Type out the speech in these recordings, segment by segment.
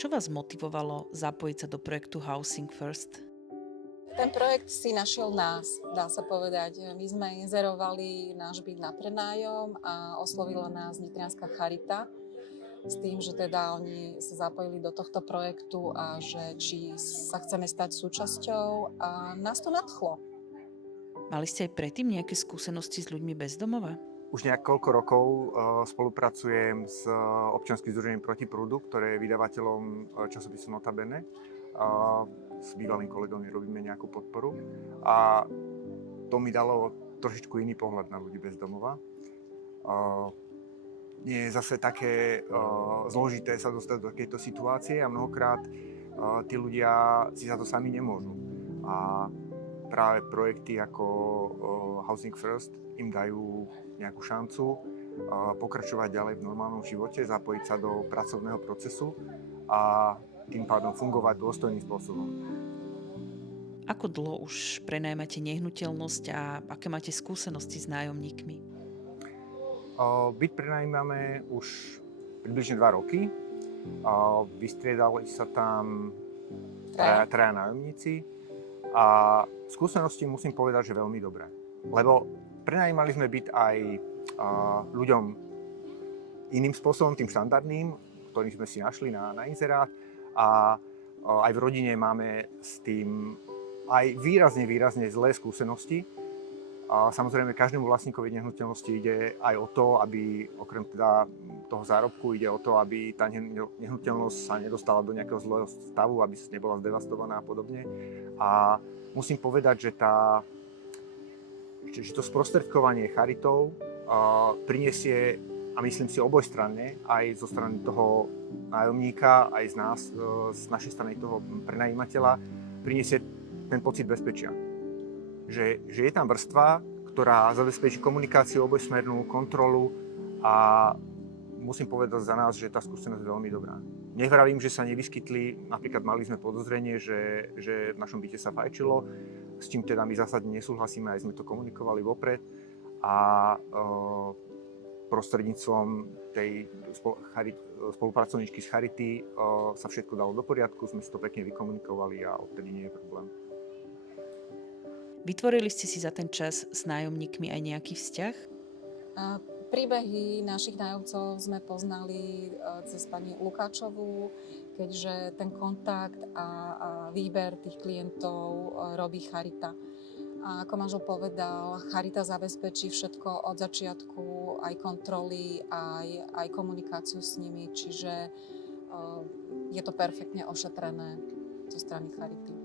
Čo vás motivovalo zapojiť sa do projektu Housing First? Ten projekt si našiel nás, dá sa povedať. My sme inzerovali náš byt na prenájom a oslovila nás Nitrianska charita s tým, že teda oni sa zapojili do tohto projektu a že či sa chceme stať súčasťou a nás to nadchlo. Mali ste aj predtým nejaké skúsenosti s ľuďmi bez domova? Už niekoľko rokov spolupracujem s občianskym združením Proti prúdu, ktoré je vydavateľom časopisu Notabene. S bývalým kolegom robíme nejakú podporu a to mi dalo trošičku iný pohľad na ľudí bez domova. Nie je zase také zložité sa dostať do takejto situácie a mnohokrát tí ľudia si za to sami nemôžu. A práve projekty ako Housing First im dajú nejakú šancu pokračovať ďalej v normálnom živote, zapojiť sa do pracovného procesu a tým pádom fungovať dôstojným spôsobom. Ako dlho už prenajímate nehnuteľnosť a aké máte skúsenosti s nájomníkmi? Byt prenajímame už približne 2 roky. Vystriedali sa tam traja nájomníci a skúsenosti musím povedať, že veľmi dobré. Lebo prenajímali sme byt aj ľuďom iným spôsobom, tým štandardným, ktorý sme si našli na inzerát. A aj v rodine máme s tým aj výrazne zlé skúsenosti. A samozrejme, každému vlastníkovi nehnuteľnosti ide aj o to, aby okrem teda toho zárobku ide o to, aby tá nehnuteľnosť sa nedostala do nejakého zlého stavu, aby nebola zdevastovaná a podobne. A musím povedať, že to sprostredkovanie charitou prinesie, a myslím si obojstranne, aj zo strany toho nájomníka, aj z nás, z našej strany toho prenajímateľa, prinesie ten pocit bezpečia. Že je tam vrstva, ktorá zabezpečí komunikáciu obojsmernú, kontrolu a musím povedať za nás, že tá skúsenosť je veľmi dobrá. Nevravím, že sa nevyskytli, napríklad mali sme podozrenie, že v našom byte sa fajčilo, s čím teda my zásadne nesúhlasíme, aj sme to komunikovali vopred a prostredníctvom tej spolupracovníčky z Charity sa všetko dalo do poriadku, sme si to pekne vykomunikovali a odtedy nie je problém. Vytvorili ste si za ten čas s nájomníkmi aj nejaký vzťah? Príbehy našich nájomcov sme poznali cez pani Lukáčovú, keďže ten kontakt a výber tých klientov robí Charita. A ako manžel povedal, Charita zabezpečí všetko od začiatku, aj kontroly, aj komunikáciu s nimi, čiže je to perfektne ošetrené zo strany Charity.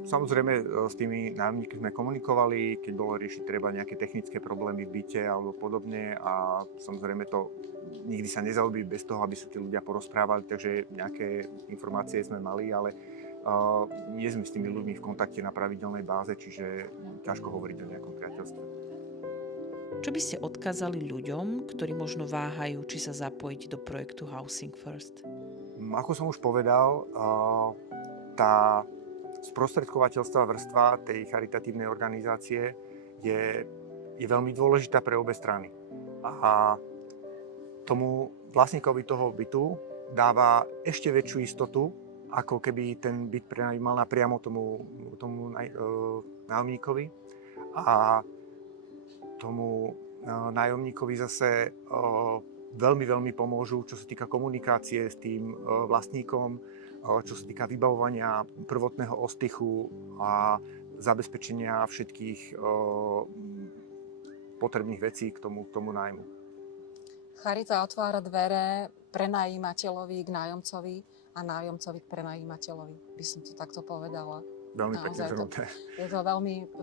Samozrejme, s tými nájomníkmi sme komunikovali, keď bolo riešiť treba nejaké technické problémy v byte alebo podobne a samozrejme to nikdy sa nezaobí bez toho, aby sa tí ľudia porozprávali, takže nejaké informácie sme mali, ale nie sme s tými ľuďmi v kontakte na pravidelnej báze, čiže ťažko hovoriť o nejakom priateľstve. Čo by ste odkázali ľuďom, ktorí možno váhajú, či sa zapojiť do projektu Housing First? Ako som už povedal, tá sprostredkovateľstvá vrstva tej charitatívnej organizácie je veľmi dôležitá pre obe strany. A tomu vlastníkovi toho bytu dáva ešte väčšiu istotu, ako keby ten byt prenajímal napriamo tomu nájomníkovi. A tomu nájomníkovi zase veľmi pomôžu, čo sa týka komunikácie s tým vlastníkom, čo sa týka vybavovania prvotného ostychu a zabezpečenia všetkých potrebných vecí k tomu nájmu. Charita otvára dvere prenajímateľovi k nájomcovi a nájomcovi k prenajímateľovi, by som to takto povedala. Veľmi pekne zhrnuté. Je to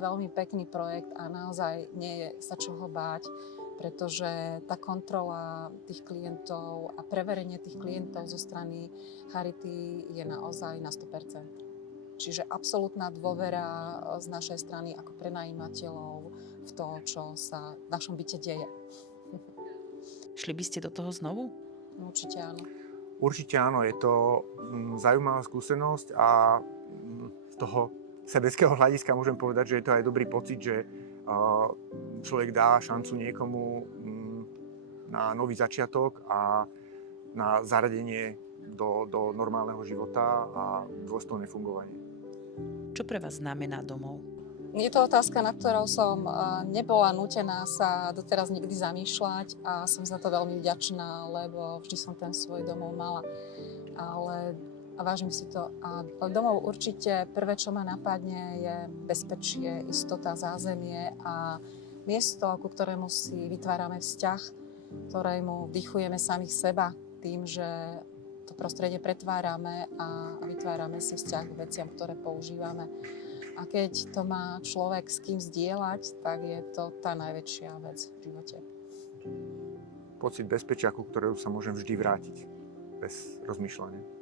veľmi pekný projekt a naozaj nie je sa čoho báť, pretože tá kontrola tých klientov a preverenie tých klientov zo strany Charity je naozaj na 100%. Čiže absolútna dôvera z našej strany ako prenajímateľov v to, čo sa v našom byte deje. Šli by ste do toho znovu? Určite áno. Určite áno, je to zaujímavá skúsenosť a z toho sebeckého hľadiska môžem povedať, že je to aj dobrý pocit, že človek dá šancu niekomu na nový začiatok a na zaradenie do normálneho života a dôstojné fungovanie. Čo pre vás znamená domov? Je to otázka, na ktorou som nebola nútená sa doteraz nikdy zamýšľať a som za to veľmi vďačná, lebo vždy som ten svoj domov mala. Ale a vážim si to. A domov určite prvé, čo ma napadne, je bezpečie, istota, zázemie a miesto, ku ktorému si vytvárame vzťah, ktorému vdychujeme samých seba tým, že to prostredie pretvárame a vytvárame si vzťah k veciam, ktoré používame. A keď to má človek s kým zdieľať, tak je to tá najväčšia vec v živote. Pocit bezpečia, ku ktorému sa môžem vždy vrátiť bez rozmýšľania.